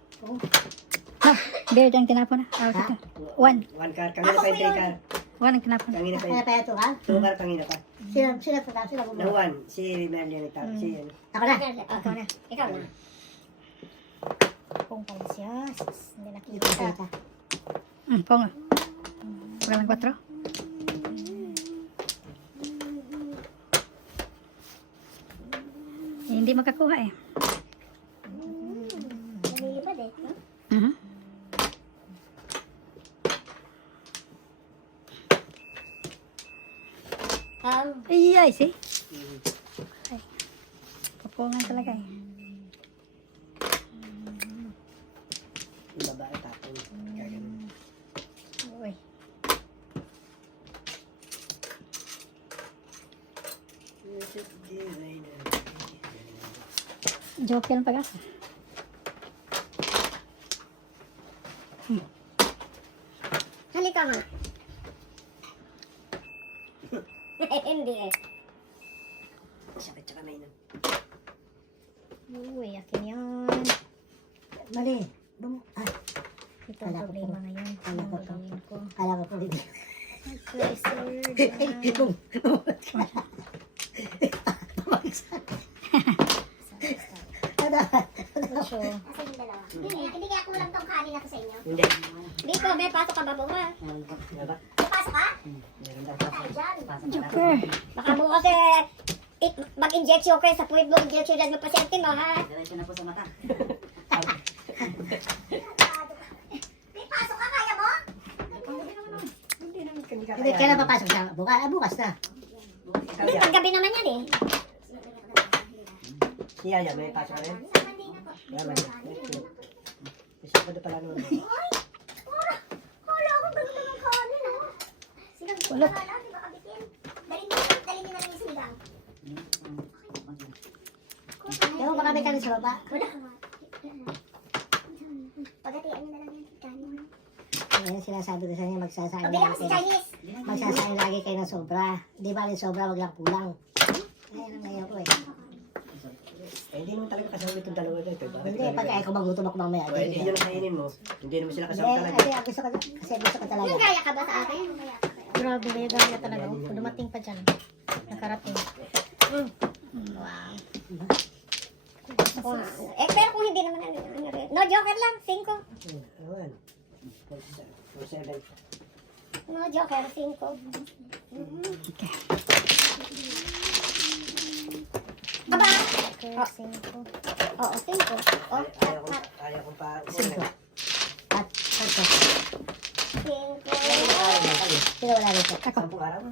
Ah, beard ang tinapon na. Ah, ito. One. 1 car, kanina pa yung 3 car. One ang tinapon. Kanina pa Kaya yung pa ito ha? 2 car, kanina pa. Sila Na bumaba. 1, si Merlin ito. Si ano. Ako na. Ikaw na. Ikaw na. Kung pala siya. Hindi Kita. nakikita. Pongo. Wala lang 4. Hindi makakuha eh. Nalilipad eh. no? Mhm. Ay, see? Ay. Kapungan talaga eh. Yung babae tapon. Gaganon. Uy. Joke yan pag-asa. Halika nga. Hindi eh. Sakit sa kamay na. Uy, akin yan. Mali. Ito ang problema ngayon. Ano ang gagawin ko? Kala ko po dito. Okay, sir. So, Nasa yung dalawa. Hindi kaya kulang tong kanin na to sa inyo. Hindi. Biko, may pasok ka ba bukas? Ano ba? May pasok ka? Meron daw. Tayo dyan. Joker. Baka bukas mag-injection kayo sa puwit mo, injection dyan ng pasyente mo, ha? Diretso na po sa mata. May pasok ka, kaya mo? Hindi naman kami Hindi, kailan papasok siya? Bukas, bukas na. Hindi, paggabi naman yan eh. Si Yaya, may pasok ka rin? Sa Monday na po. Naman. Kasi pa doon pala noon. Kala ko ganun naman kanin, ha? Sigang Wala. kala, di ba kabitin? Dalhin niyo na lang yung sinigang. Ewan baka may kanin sa baba. Wala. Pagatian niyo na lang yung kanin. Ngayon sinasabi ko sa inyo, magsasayang Pabili ako lagi si kayo. Chinese. Magsasayang lagi kayo ng sobra. Di ba rin sobra, wag lang kulang. Ayan ang ngayon ko eh. Hindi naman talaga kasama itong dalawa na ito. Bakit Hindi, talaga? pag ayaw ko magutom ako mamaya. O, hindi yun ang kainin mo. Hindi naman sila kasama Hindi, talaga. gusto ko, kasi gusto ko talaga. Yung gaya ka ba sa akin? Yung gaya ka ba? grabe na yung gaya talaga. Kung dumating pa dyan. Nakarating. Wow. Gusto ko nga. Pero kung hindi naman, ano rin. No, joker lang. 5. Awan. 4-7. No, joker. 5. Okay. Aba! Joker, 5. Oo, 5. Oh, Ayaw kong pa. 5. At 4. 5. Sino wala rito? Ako. 10 araw.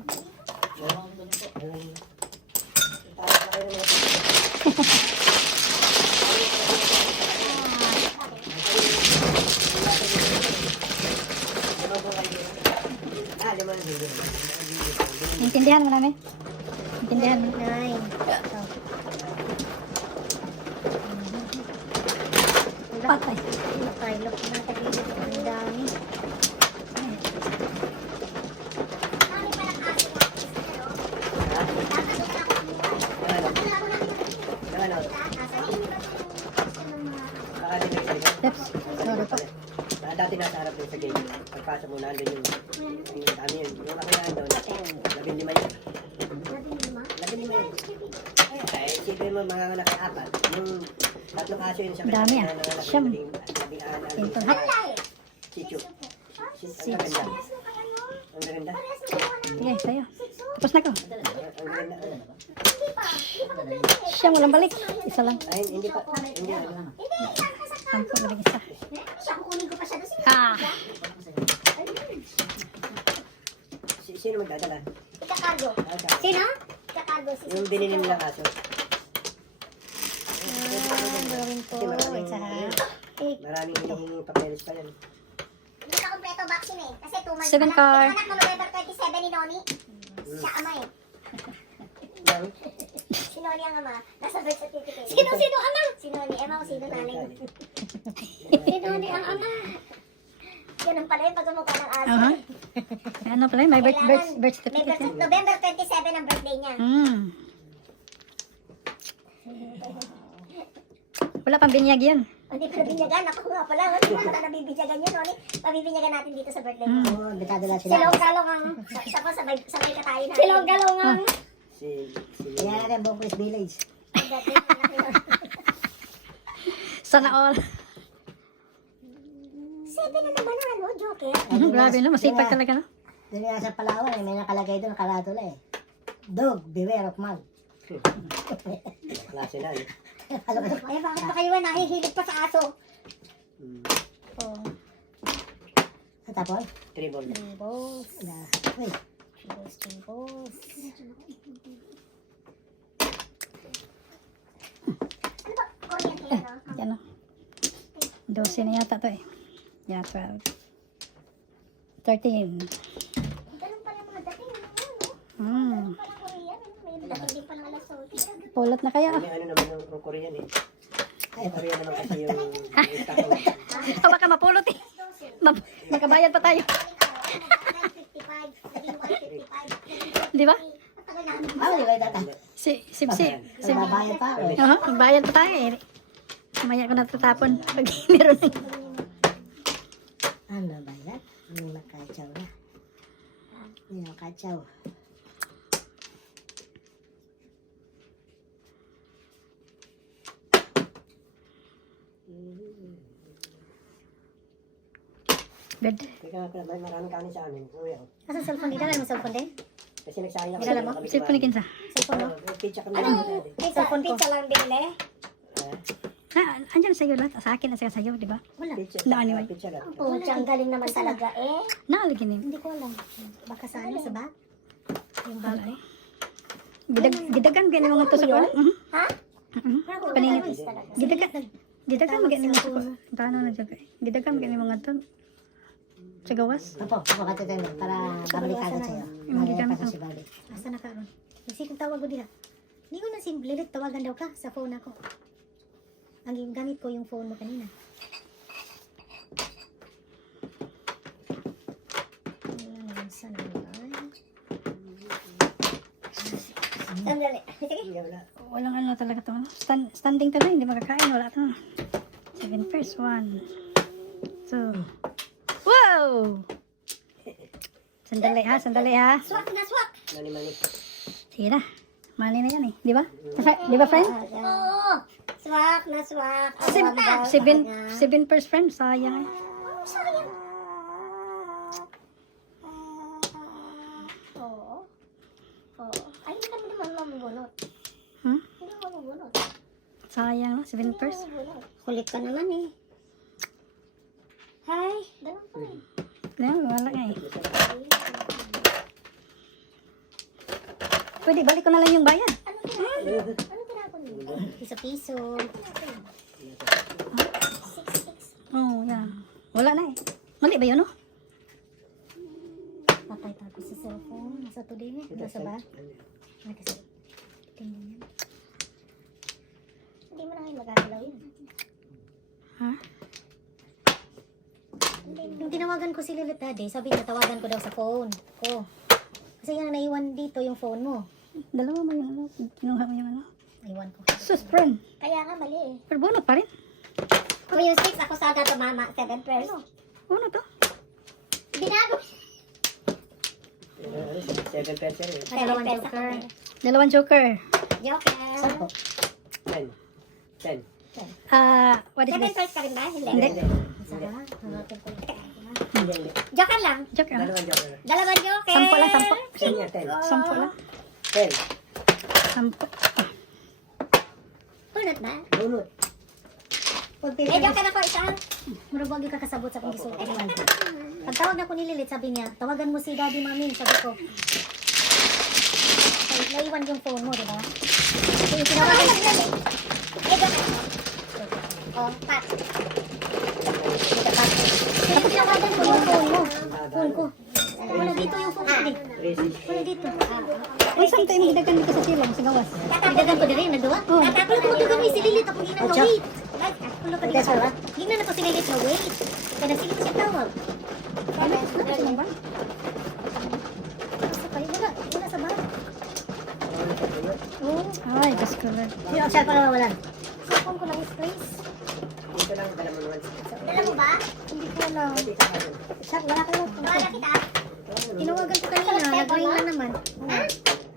Intindihan mo namin? Intindihan mo? 9. Patay. Pilot na tagilid. Ang dami. Steps. Sorry po. Dati nasa harap din sa gate. Pagpasa mo, nandun yung kami yun. Yung ako nandun, 15 yun. 15 yun. Ay, isipin mo, mga nakaapat. Yung tatlong aso yun sa Dami, ah. Siyam. Pinto. Chichu. Ang ganda. Ang ganda. Sige, sa'yo. Tapos na ko. Ang ganda. Siya, walang balik. Isa lang. Ay, hindi pa. Hindi pa. Sampo, balik isa. Ah! Sino magdadala? Ikakargo. Sino? Ikakargo. Yung binili nilang aso. Gawin ko. Isa. Maraming hinihingi papeles pa yan. Hindi ka kompleto vaccine eh. Kasi 2 months 7 car. Anak mo November 27 ni Noni. Siya ama eh. Si Noni ang ama. Nasa birth certificate. Sino ama? Si Noni. Ema ko sino nanay mo. Si Noni ang ama. Ganun pala yung pagmumukha ng aso. Aha. Ano pala, may birth May certificate yan. November 27 ang birthday niya. Wala pang binyag yan. Hindi pa nabinyagan. Ako nga pala. Hindi pa nabibinyagan yun, Noni. Pabibinyagan natin dito sa birthday mo. Oo, bitado na Si sila. Longalong ang... Sa ko, sabay katayin natin. Si Longalong ang... Si Kaya natin buong Chris Village. Sana all. 7 na naman ang ano, Joker. Grabe no, masipag talaga no. Doon nga sa Palawan, may nakalagay doon, karatula eh. Dog, beware of man. klase na. Eh, bakit pa kayo nahihilig pa sa aso? At tapos, Tribal. Balls. uy, Balls. Ano ba? Korean hair, no? Yan no. 12 na yata to eh. Yeah, 12. 13. Ganun pala mga dating, ano, no? Hmm. Parang Korean, ano? May dating din palang alas 8. Pulot na kayo. May ano naman yung Korean eh. Ay, Korean naman kasi yung tapo. Oh, baka mapulot eh. Magkabayad pa tayo. 9:55, Di ba? di ba tata? Sip. Magbabayad pa ako eh. Oo, magbayad pa tayo eh. Mamaya ko natatapon. Pag meron na. Ano ba yan? Yung nakachaw na. Yung nakachaw. Bed. May maraming kanin sa amin. Uwi ako. Asa cellphone din? Dala mo cellphone din? Kasi nagsayang ako. Dala mo? Sip ko ni Kinsa. Cellphone mo? Pizza kami. Pizza lang binili. Andyan sa'yo lahat. Sa akin at saka sa'yo, di ba? Wala. Na, anyway. Pizza lang. Pucha, ang galing naman talaga eh. Naaligin eh. Hindi ko alam. Baka sa ano, sa bag? Yung bag. Wala eh. Gidagan ganyan mga to sa kuwan. Ha? Paningin. Nice talaga. Gidagan ganyan mga to sa kuwan. Paano na dyan? Gidagan ganyan mga to. Sa gawas. Opo, katitay mo para babalik agad sa'yo. Mamaya pa sa si Bali. Asa na karon? Kasi kung tawag ko diha. Hindi ko na simple. Tawagan daw ka sa phone ako. Ang gamit ko yung phone mo kanina. Sana Sandali. Sige. Hindi wala. Walang ano talaga to. Standing to na. Hindi makakain. Wala to. 7 first. 1. 2. Wow! Sandali ha. Swak na swak. Mani. Sige na. Mali na yan eh. Di ba? Di ba friend? Oo. Naswak, naswak. Seven first friend, sayang eh. Sayang. Oo. Oo. Ay, hindi naman naman mamubunot. Hmm? Hindi naman mamubunot. Sayang, no? Seven first. Kulit ka naman eh. Hi. Ganun pa eh. Wala nga eh. Pwede, balik ko na lang yung bayad. Ano tinapon mo? Piso-piso. Oh, yeah. Wala na eh. Mali ba yun, no? Patay tago sa cellphone. Nasa to din eh. Nasa ba? Ay, kasi. Tingnan yan. Hindi mo na kayo magagalaw yun. Ha? Nung tinawagan ko si Lilith daddy, sabi niya tawagan ko daw sa phone ko. Kasi yung naiwan dito yung phone mo. Dalawa mo yung ano. Kinuha mo yung ano. Naiwan ko. Sus, friend. Kaya nga mali eh. Pero bunot pa rin. Kung yung 6 ako sana tumama, 7 pairs. Bunot to. Binago. 7%. Dalawang pairs joker. ako. Dalawang joker. Joker. 10. What is 7 this? pairs ka rin ba? Hindi. Hindi. Sarap. Hanapin ko lang. Joker lang. Joker. ah. Dalawang joker. Dalawang joker. Sampo lang, sampo. 10 nga, 10. Sampo lang. 10. Sampo. Punot ba? Bunot. May joker ako isa. Marabag yung kakasabot sa kong gisuot. Pagtawag na ko ni Lilith, sabi niya, tawagan mo si Daddy Mamin. Sabi ko, ay, naiwan yung phone mo, di ba? So, yung tinawagan May joker ako. Oh, pat. Tapos tinawagan ko yung phone mo. Phone ko. Wala dito yung phone ko. Wala dito. Uy, saan tayo magdagan dito sa silong, sa gawas? Dagan ko na rin, nagawa. Oh. Wala ko magdagan si Lilith. Ako ginan na wait. Wala ka dito. Ginan ako si Lilith na wait. Kaya nagsigit siya tawag. Silong ba? Sa kayo, wala. Wala sa bahay. Oo. Ay, Diyos ko lang. Yung cellphone na mawalan. Sa phone ko lang is place. Dito lang, dala mo naman. Dala mo ba? Hindi ko alam. Sak, wala ka lang. Wala kita. Tinawagan ko kanina. Nag-ring na naman. Ha?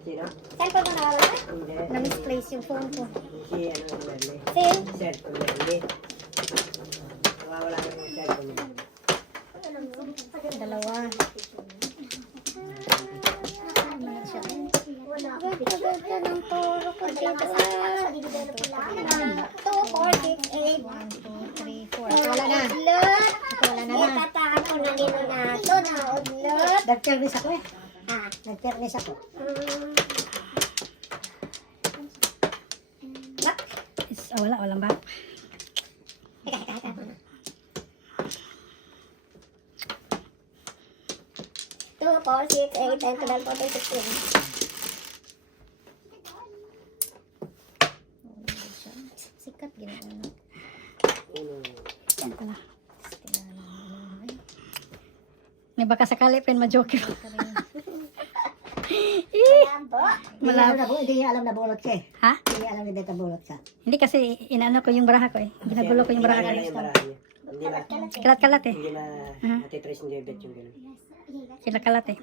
Sino? Cellphone mo nawawala? Hindi. Na-misplace yung phone ko. Si ano, Merle. Sim? Cellphone niya, hindi. Nawawala na yung cellphone niya. Dalawa. Ganda ng toro ko dito. 2, 4, 6, 8. 1, 2, 3, 4. Wala na. Udlot. Wala na na. Itatahan ko na nino na ito na udlot. Nag-fairness ako eh. Ah. Nag-fairness ako. Wala, walang back. Teka. 2, 4, 6, 8, 10, 12, 14, 16. Sikat ginawa. Yan pala. May baka sakali, friend, ma-joker. Lambo. Hindi niya alam na bunot siya eh. Ha? Hindi niya alam na dito bunot siya. Hindi kasi inaano ko yung baraha ko eh. Ginagulo ko yung baraha ko. Hindi yung baraha niya. Hindi ba? Kalat-kalat eh. Hindi matitrace ng debit yung gano'n. Kalat eh.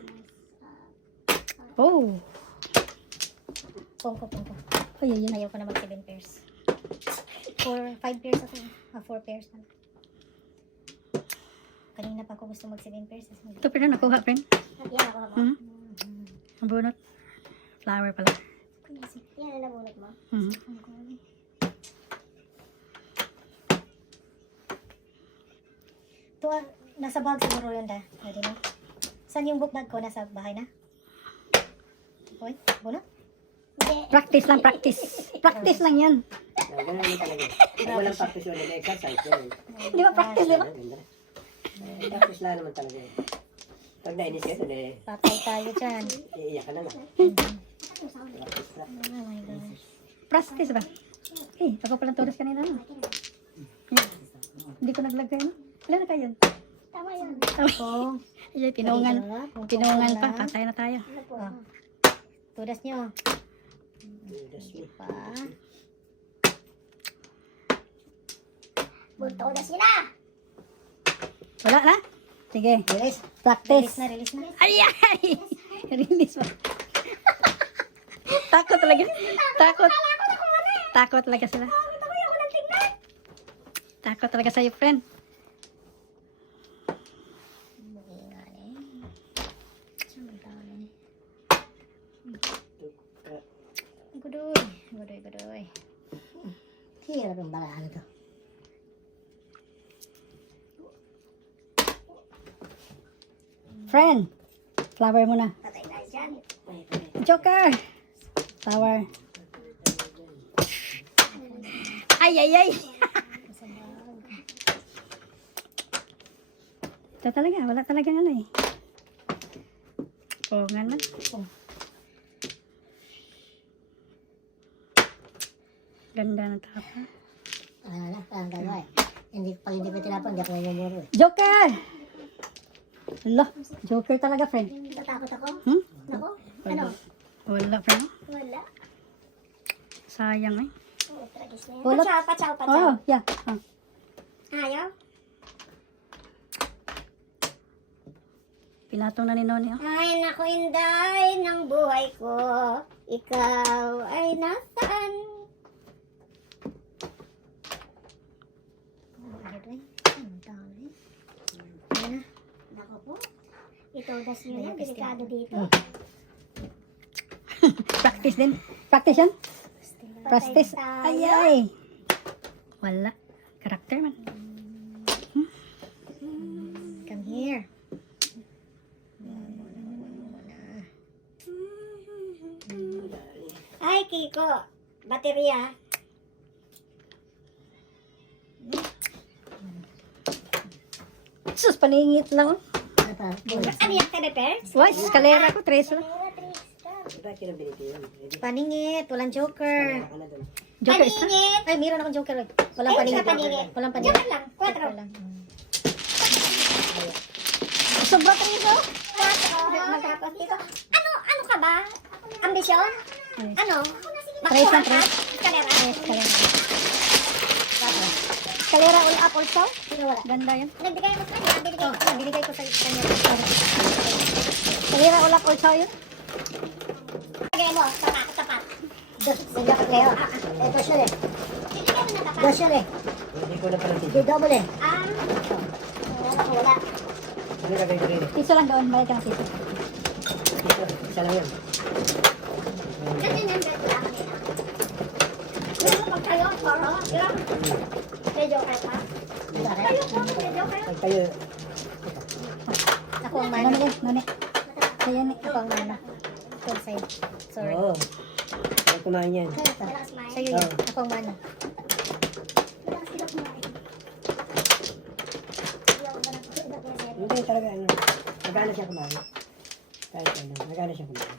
Oh. Phone ko. Ay, yun. Ayaw ko na mag 7 pairs. 5 pairs ako. 4 pairs na. Kanina pa ako gusto mag 7 pairs. Ito, friend, nakuha, friend. Yan ako mo. Hmm? Ang bunot. Flower pala. Yan ang nabunot mo. Hmm. Ito, nasa bag siguro yun da. Pwede na. Saan yung book bag ko? Nasa bahay na? Uy, bunot? Hindi. Practice lang, practice. Practice lang yan. Ganun naman talaga. Kung walang practice yun, nag-exercise yun. Di ba practice, di ba? Practice lang naman talaga. Pag nainis ka, Patay tayo dyan. iiyak ka na nga. Practice lang. Oh my gosh. Practice ba? Eh, ako palang tulos kanina. No? Yan. Hindi ko naglagay, no? Ilan na kayo? Tama yan. Kung, Ay, pinungan. Pinungan pa. Patay na tayo. Oh. Tudas nyo. Pa. Bunto na sila. Wala na? Sige. Release. Practice. Release na. Ay, ay! Release mo. Takot talaga. Takot. Takot talaga sila. Takot talaga sa'yo, friend. Gudoy. Gudoy, gudoy. Hirap yung balaan ito. Friend, flower muna. Patay na dyan. Joker! Flower. Ay, ay, ay! Ito talaga, wala talagang ano eh. Oh, nga na. Oh. Ganda ng tapa. Ano na, parang gano'n eh. Pag hindi ko tinapon, hindi ako namumuro eh. Joker! Hala, Joker talaga, friend. Natatakot ako. Hmm? Nako. Ano? Wala, friend. Wala. Sayang eh. Oh, tragis na yan. Wala. Pachaw, pachaw, pachaw. Oh, yeah. Oh. Ayaw? Pinatong na ni Noni. Oh. Ay, naku, Inday ng buhay ko. Ikaw ay nasaan? Nako po. Itodas nyo yan. Delikado dito. Practice din. Practice yan? Practice. tayo. Ay, ay. Wala. Karakter man. Come here. Ay, Kiko. Baterya. Sus, paningit lang. Oh. Ano pa? Ano yan, ka-repairs? Why, eskalera ko, tres lang. Bakit ka nang biniti yun? Ready? Paningit. Walang joker. Wala ka na dun. Joker isa. Paningit. Ay, meron akong joker. Walang Ay, paningit. sa paningit. Walang paningit. Joker lang. 4. Joker lang. Sobra triso. Matapos dito. Ano ka ba? Ambisyon? Ano? Tres lang, tres. Kalera? Eskalera all up also. Sino wala? Ganda yan. Nagbigay ko sa kanya. Binigay Oh, ko. binigay ko sa kanya. Eskalera all up also yun. Lagay mo. Tapat. Sige ka kayo. Ito siya eh. Binigay mo na tapat. Dos siya eh. Hindi ko na pala Di sige. double eh. Wala. Ano gagawin ko rin? Piso lang doon. Bayad ka ng piso. Isa lang yan. Ganyan yan. Ganyan lang kanina. Pero pag kayo, poro. Yun. May joker pa. Kayo po. May joker. Pag tayo, Ako ang Noni, mana. noni. Kaya ni. Ako ang mana. Full side. Sorry. oo. Huwag kumain yan. Relax, Mike. Sa'yo yan. Ako ang mana. Relax, relax, Mike. Ayaw ko ba ng pagkakas? Hindi talaga ano. Magkano siya kumain? Kahit ano. Magkano siya kumain?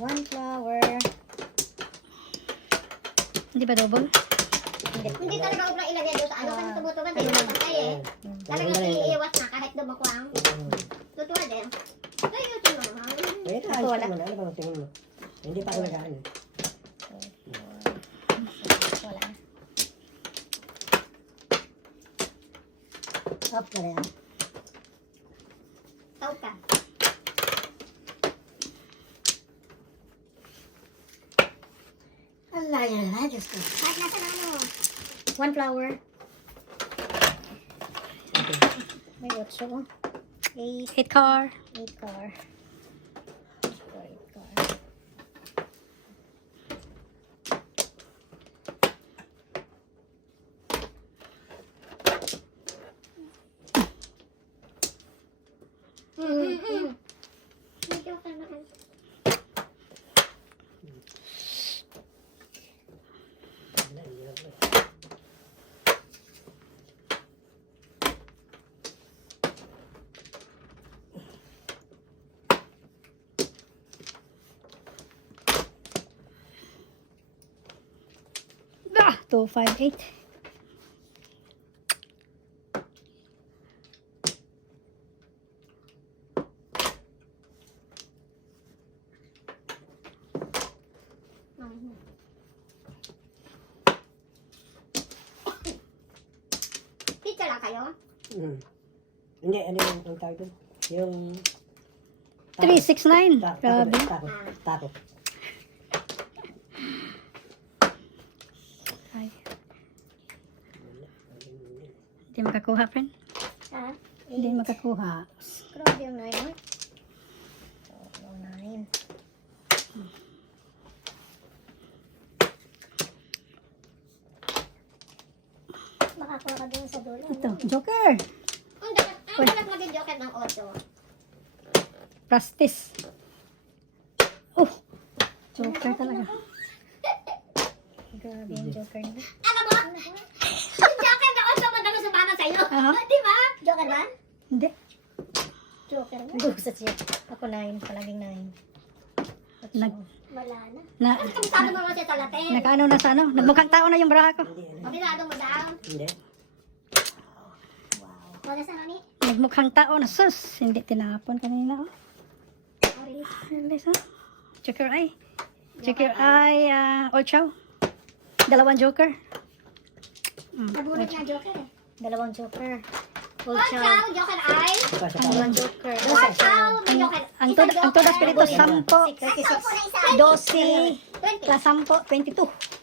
One flower. Hindi ba double? Hindi talaga ubra ilagay doon sa ano kasi tumutugan tayo ng pantay eh. Talagang iiwas na kahit dumakwang. Tutuwa din. Ay, ito naman. Wait, ayos ka muna. Ano bang tingin mo? Hindi pa ako nag-ano. Wala na. Off ka rin. Tawag ka. Ang layo na, Diyos ko. Kahit nasa na ano. One flower. May 8. 8. Hit car. 8 car. 8 car. Medyo ka naman. Ah, 258. Pizza lang kayo? Hindi, ano yung ang tawag doon? Yung... 369. Taco. Grabe. Taco. Taco. Ay. Hindi makakuha, friend. Ha? Hindi makakuha. Grabe yung 9, oh. So, 9. Makakuha ka dun sa dulo. Ito, joker. Ang dapat mo din joker ng 8. Practice. Oh, joker talaga. Grabe yung joker nila. Alam mo? Yung joker na also madami sa bana sa'yo. Aha. Di ba? Joker ba? Hindi. Joker na. Gusto siya. Ako 9, palaging 9. Nag, Wala na. na, Kabisado mo naman siya sa latin. nakaano na sa ano? Nagmukhang tao na yung baraha ko. Hindi, ano. Kabisado mo daw. Hindi. Wala sa nani. Nagmukhang tao na sus. Hindi tinapon kanina. Oh. Release, ha? Joker eye. Joker eye, Ochow. 2 joker. Nabunot nga joker eh. Dalawang joker. Full Watch chow. out, joker eye. Pasok ka. Dalawang joker. Watch out, may joker. Ang todas pirito, 10, Sampo na isa. 12, plus 10, 22.